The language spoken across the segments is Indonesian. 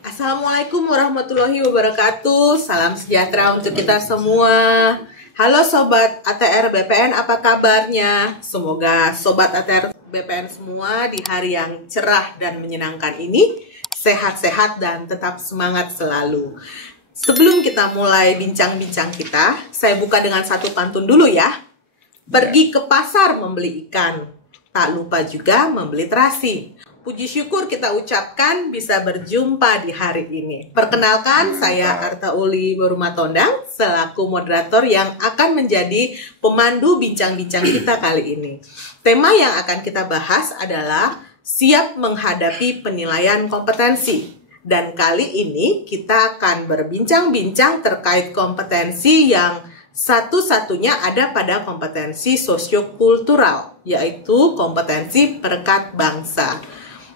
Assalamualaikum warahmatullahi wabarakatuh. Salam sejahtera untuk kita semua. Halo Sobat ATR BPN, apa kabarnya? Semoga Sobat ATR BPN semua di hari yang cerah dan menyenangkan ini sehat-sehat dan tetap semangat selalu. Sebelum kita mulai bincang-bincang kita, saya buka dengan satu pantun dulu ya. Pergi ke pasar membeli ikan, tak lupa juga membeli terasi. Puji syukur kita ucapkan bisa berjumpa di hari ini. Perkenalkan, saya Arta Uli Borumatondang selaku moderator yang akan menjadi pemandu bincang-bincang kita kali ini. Tema yang akan kita bahas adalah siap menghadapi penilaian kompetensi. Dan kali ini kita akan berbincang-bincang terkait kompetensi yang satu-satunya ada pada kompetensi sosiokultural, yaitu kompetensi perekat bangsa.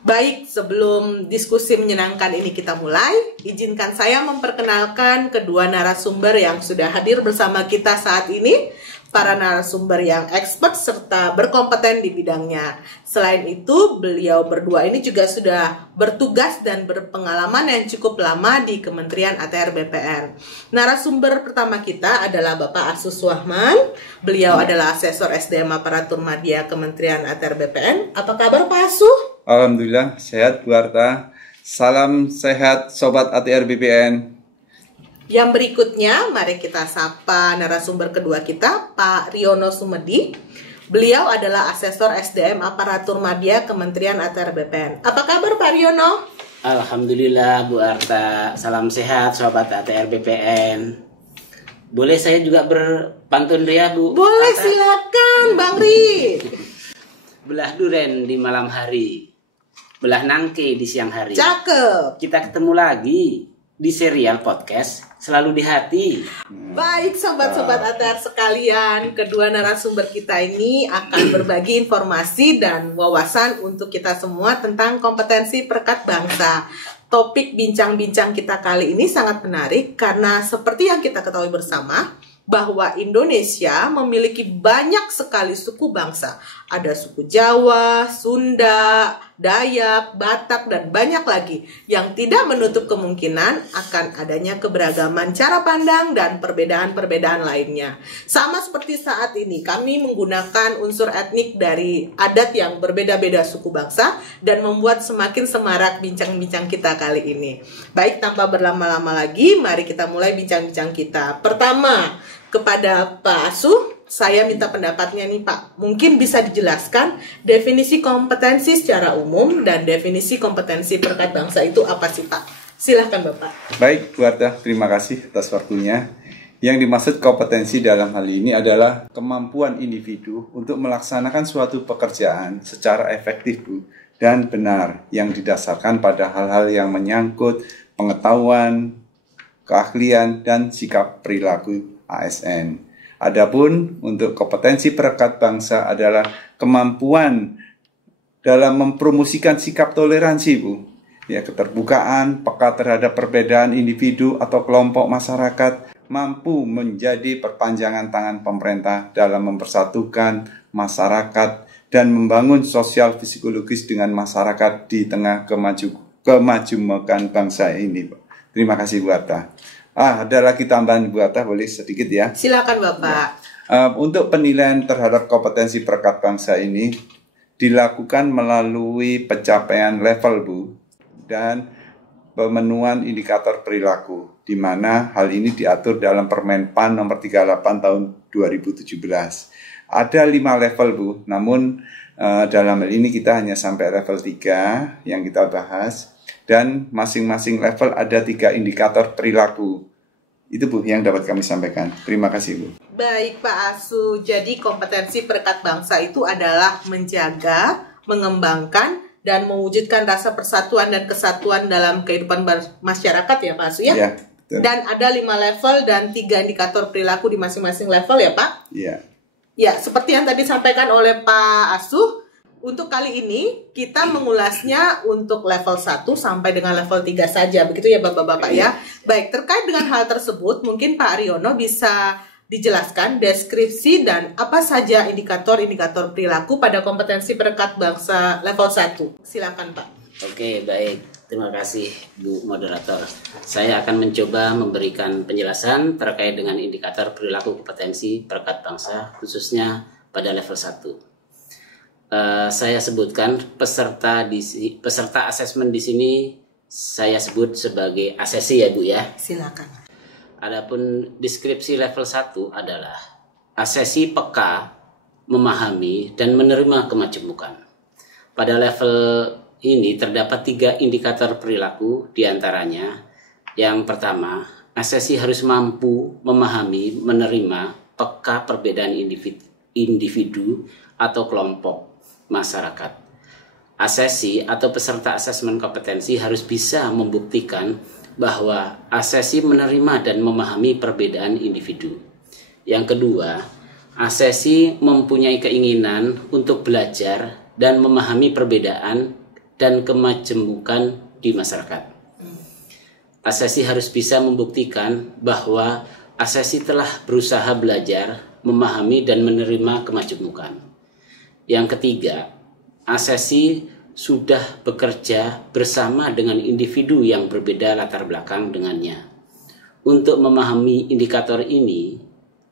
Baik, sebelum diskusi menyenangkan ini kita mulai, izinkan saya memperkenalkan kedua narasumber yang sudah hadir bersama kita saat ini, para narasumber yang expert serta berkompeten di bidangnya. Selain itu, beliau berdua ini juga sudah bertugas dan berpengalaman yang cukup lama di Kementerian ATR BPN. Narasumber pertama kita adalah Bapak Asus Wahman. Beliau adalah Asesor SDM Aparatur Madya Kementerian ATR BPN. Apa kabar Pak Asuh? Alhamdulillah sehat Bu Arta. Salam sehat Sobat ATR BPN. Yang berikutnya mari kita sapa narasumber kedua kita, Pak Riono Sumedi. Beliau adalah Asesor SDM Aparatur Madya Kementerian ATR BPN. Apa kabar Pak Riono? Alhamdulillah Bu Arta. Salam sehat Sobat ATR BPN. Boleh saya juga berpantun ria Bu? Boleh, Arta? silakan Bang Ri. Belah duren di malam hari, belah nangke di siang hari. Cakep. Kita ketemu lagi di serial podcast Selalu di Hati. Baik sobat-sobat ATR sekalian, kedua narasumber kita ini akan berbagi informasi dan wawasan untuk kita semua tentang kompetensi perekat bangsa. Topik bincang-bincang kita kali ini sangat menarik karena seperti yang kita ketahui bersama bahwa Indonesia memiliki banyak sekali suku bangsa. Ada suku Jawa, Sunda, Dayak, Batak, dan banyak lagi yang tidak menutup kemungkinan akan adanya keberagaman cara pandang dan perbedaan-perbedaan lainnya. Sama seperti saat ini, kami menggunakan unsur etnik dari adat yang berbeda-beda suku bangsa dan membuat semakin semarak bincang-bincang kita kali ini. Baik, tanpa berlama-lama lagi, mari kita mulai bincang-bincang kita. Pertama, kepada Pak Asuh, saya minta pendapatnya nih Pak. Mungkin bisa dijelaskan definisi kompetensi secara umum dan definisi kompetensi perekat bangsa itu apa sih Pak? Silahkan Bapak. Baik Bu Arta, terima kasih atas waktunya. Yang dimaksud kompetensi dalam hal ini adalah kemampuan individu untuk melaksanakan suatu pekerjaan secara efektif Bu, dan benar yang didasarkan pada hal-hal yang menyangkut pengetahuan, keahlian, dan sikap perilaku ASN. Adapun untuk kompetensi perekat bangsa adalah kemampuan dalam mempromosikan sikap toleransi Bu, ya, keterbukaan, peka terhadap perbedaan individu atau kelompok masyarakat, mampu menjadi perpanjangan tangan pemerintah dalam mempersatukan masyarakat dan membangun sosial psikologis dengan masyarakat di tengah kemajuan bangsa ini. Terima kasih Bu Arta. Ada lagi tambahan Bu Arta, boleh sedikit ya? Silakan Bapak. Untuk penilaian terhadap kompetensi perekat bangsa ini dilakukan melalui pencapaian level Bu dan pemenuhan indikator perilaku, di mana hal ini diatur dalam Permen-PAN nomor 38 tahun 2017. Ada 5 level Bu, namun dalam hal ini kita hanya sampai level 3 yang kita bahas. Dan masing-masing level ada 3 indikator perilaku. Itu Bu yang dapat kami sampaikan. Terima kasih Bu. Baik Pak Asu, jadi kompetensi perekat bangsa itu adalah menjaga, mengembangkan, dan mewujudkan rasa persatuan dan kesatuan dalam kehidupan masyarakat ya Pak Asu ya? Ya, betul. Dan ada 5 level dan 3 indikator perilaku di masing-masing level ya Pak? Iya. Ya, seperti yang tadi disampaikan oleh Pak Asuh, untuk kali ini kita mengulasnya untuk level 1 sampai dengan level 3 saja. Begitu ya Bapak-Bapak ya. Baik, terkait dengan hal tersebut mungkin Pak Riono bisa dijelaskan deskripsi dan apa saja indikator-indikator perilaku pada kompetensi perekat bangsa level 1. Silakan Pak. Oke, baik. Terima kasih Bu Moderator. Saya akan mencoba memberikan penjelasan terkait dengan indikator perilaku kompetensi perekat bangsa khususnya pada level 1. Saya sebutkan peserta asesmen di sini saya sebut sebagai asesi ya Bu ya. Silakan. Adapun deskripsi level 1 adalah asesi peka, memahami dan menerima kemajemukan. Pada level ini terdapat 3 indikator perilaku diantaranya. Yang pertama, asesi harus mampu memahami, menerima, peka perbedaan individu atau kelompok masyarakat. Asesi atau peserta asesmen kompetensi harus bisa membuktikan bahwa asesi menerima dan memahami perbedaan individu. Yang kedua, asesi mempunyai keinginan untuk belajar dan memahami perbedaan dan kemajemukan di masyarakat. Asesi harus bisa membuktikan bahwa asesi telah berusaha belajar, memahami dan menerima kemajemukan. Yang ketiga, asesi sudah bekerja bersama dengan individu yang berbeda latar belakang dengannya. Untuk memahami indikator ini,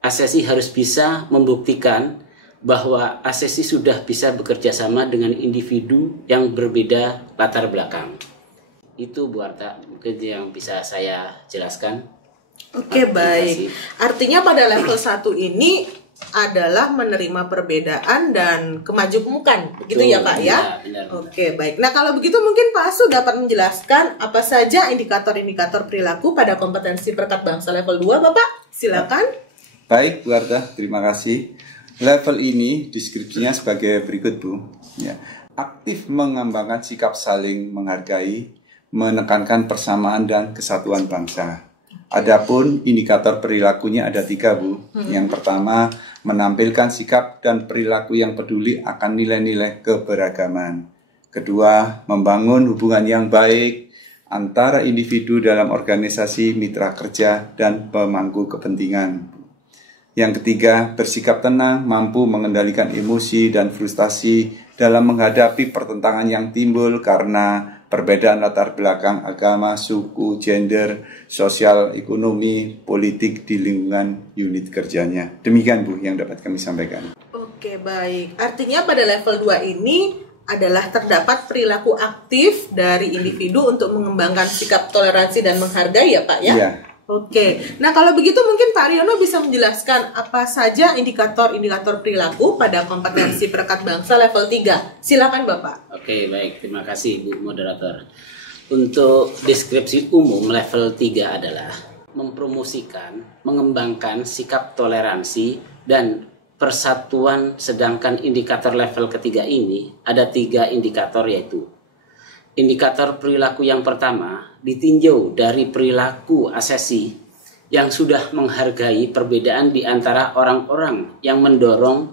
asesi harus bisa membuktikan bahwa asesi sudah bisa bekerja sama dengan individu yang berbeda latar belakang. Itu Bu Arta mungkin yang bisa saya jelaskan. Oke, baik. Artinya pada level 1 ini adalah menerima perbedaan dan kemajemukan. Begitu ya Pak ya? Benar. Oke, baik. Nah, kalau begitu mungkin Pak Asu dapat menjelaskan apa saja indikator-indikator perilaku pada kompetensi perekat bangsa level 2, Bapak? Silakan. Baik, Bu Arta, terima kasih. Level ini deskripsinya sebagai berikut, Bu. Ya. Aktif mengembangkan sikap saling menghargai, menekankan persamaan dan kesatuan bangsa. Adapun indikator perilakunya ada 3, Bu. Yang pertama, menampilkan sikap dan perilaku yang peduli akan nilai-nilai keberagaman. Kedua, membangun hubungan yang baik antara individu dalam organisasi, mitra kerja, dan pemangku kepentingan. Yang ketiga, bersikap tenang, mampu mengendalikan emosi dan frustasi dalam menghadapi pertentangan yang timbul karena perbedaan latar belakang agama, suku, gender, sosial, ekonomi, politik di lingkungan unit kerjanya. Demikian Bu yang dapat kami sampaikan. Oke, baik. Artinya pada level 2 ini adalah terdapat perilaku aktif dari individu untuk mengembangkan sikap toleransi dan menghargai ya Pak ya? Iya. Oke, nah kalau begitu mungkin Pak Riono bisa menjelaskan apa saja indikator-indikator perilaku pada kompetensi perekat bangsa level 3. Silakan Bapak. Oke, baik. Terima kasih Bu Moderator. Untuk deskripsi umum level 3 adalah mempromosikan, mengembangkan sikap toleransi dan persatuan, sedangkan indikator level ketiga ini ada 3 indikator yaitu indikator perilaku yang pertama ditinjau dari perilaku asesi yang sudah menghargai perbedaan di antara orang-orang yang mendorong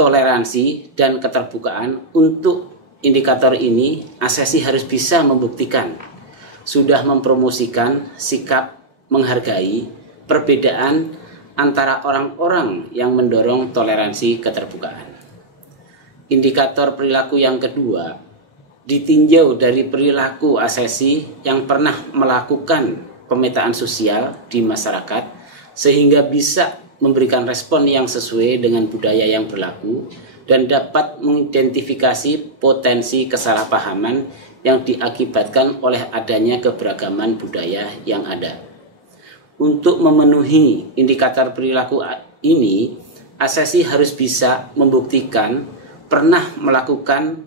toleransi dan keterbukaan. Untuk indikator ini, asesi harus bisa membuktikan sudah mempromosikan sikap menghargai perbedaan antara orang-orang yang mendorong toleransi keterbukaan. Indikator perilaku yang kedua ditinjau dari perilaku asesi yang pernah melakukan pemetaan sosial di masyarakat sehingga bisa memberikan respon yang sesuai dengan budaya yang berlaku dan dapat mengidentifikasi potensi kesalahpahaman yang diakibatkan oleh adanya keberagaman budaya yang ada. Untuk memenuhi indikator perilaku ini, asesi harus bisa membuktikan pernah melakukan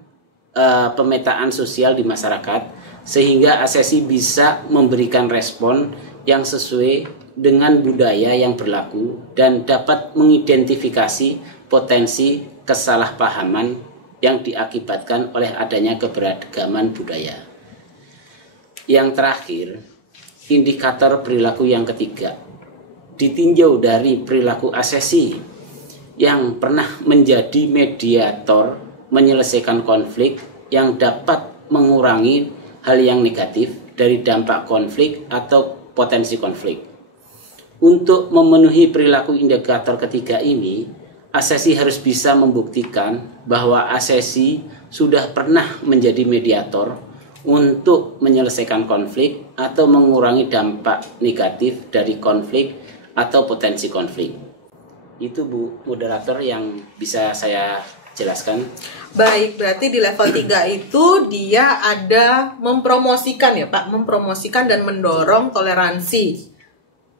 pemetaan sosial di masyarakat sehingga asesi bisa memberikan respon yang sesuai dengan budaya yang berlaku dan dapat mengidentifikasi potensi kesalahpahaman yang diakibatkan oleh adanya keberagaman budaya. Yang terakhir, indikator perilaku yang ketiga ditinjau dari perilaku asesi yang pernah menjadi mediator menyelesaikan konflik yang dapat mengurangi hal yang negatif dari dampak konflik atau potensi konflik. Untuk memenuhi perilaku indikator ketiga ini, asesi harus bisa membuktikan bahwa asesi sudah pernah menjadi mediator untuk menyelesaikan konflik atau mengurangi dampak negatif dari konflik atau potensi konflik. Itu Bu moderator yang bisa saya jelaskan. Baik, berarti di level 3 itu dia ada mempromosikan ya Pak, mempromosikan dan mendorong toleransi.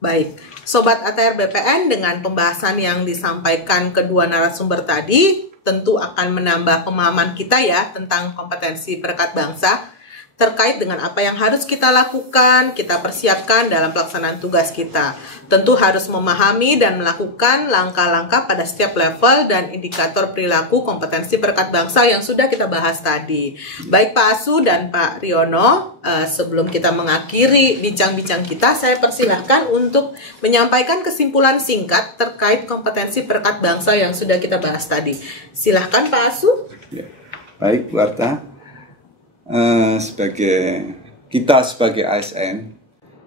Baik, Sobat ATR BPN, dengan pembahasan yang disampaikan kedua narasumber tadi, tentu akan menambah pemahaman kita ya tentang kompetensi perekat bangsa, terkait dengan apa yang harus kita lakukan, kita persiapkan dalam pelaksanaan tugas kita. Tentu harus memahami dan melakukan langkah-langkah pada setiap level dan indikator perilaku kompetensi perekat bangsa yang sudah kita bahas tadi. Baik Pak Asu dan Pak Riono, sebelum kita mengakhiri bincang-bincang kita, saya persilahkan untuk menyampaikan kesimpulan singkat terkait kompetensi perekat bangsa yang sudah kita bahas tadi. Silahkan Pak Asu. Ya. Baik Bu Arta, sebagai ASN,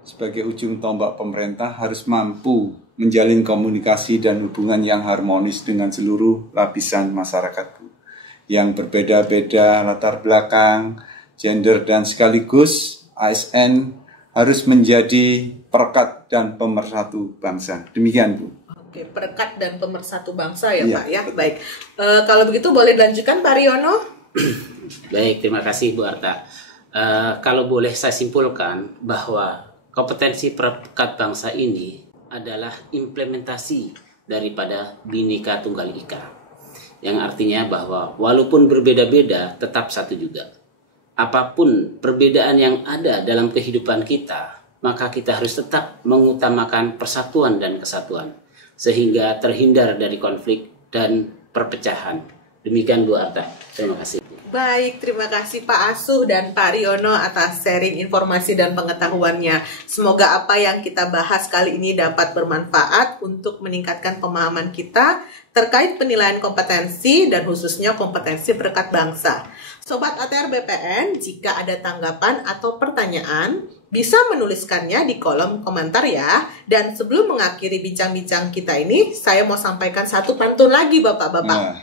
sebagai ujung tombak pemerintah harus mampu menjalin komunikasi dan hubungan yang harmonis dengan seluruh lapisan masyarakat Bu, yang berbeda-beda latar belakang, gender, dan sekaligus ASN harus menjadi perekat dan pemersatu bangsa. Demikian Bu. Oke, perekat dan pemersatu bangsa ya Iya, Pak ya. betul. Baik, kalau begitu boleh dilanjutkan Pak Riono. Baik, terima kasih Bu Arta. Kalau boleh saya simpulkan bahwa kompetensi perekat bangsa ini adalah implementasi daripada Bhinneka Tunggal Ika, yang artinya bahwa walaupun berbeda-beda tetap satu juga. Apapun perbedaan yang ada dalam kehidupan kita, maka kita harus tetap mengutamakan persatuan dan kesatuan sehingga terhindar dari konflik dan perpecahan. Demikian Bu Arta. Terima kasih. Baik, terima kasih Pak Asuh dan Pak Riono atas sharing informasi dan pengetahuannya. Semoga apa yang kita bahas kali ini dapat bermanfaat untuk meningkatkan pemahaman kita terkait penilaian kompetensi dan khususnya kompetensi perekat bangsa. Sobat ATR BPN, jika ada tanggapan atau pertanyaan, bisa menuliskannya di kolom komentar ya. Dan sebelum mengakhiri bincang-bincang kita ini, saya mau sampaikan satu pantun lagi Bapak-Bapak. Nah,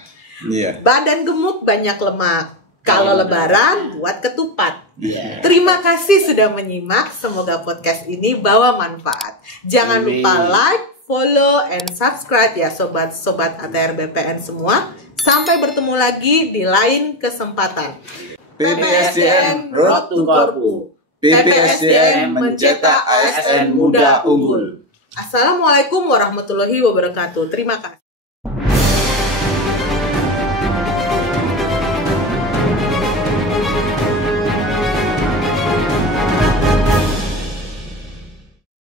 iya. Badan gemuk banyak lemak, kalau lebaran buat ketupat. Yeah. Terima kasih sudah menyimak. Semoga podcast ini bawa manfaat. Jangan lupa like, follow, and subscribe ya sobat-sobat ATR BPN semua. Sampai bertemu lagi di lain kesempatan. PPSDM Road to Korpu. PPSDM mencetak ASN muda unggul. unggul. Assalamualaikum warahmatullahi wabarakatuh. Terima kasih.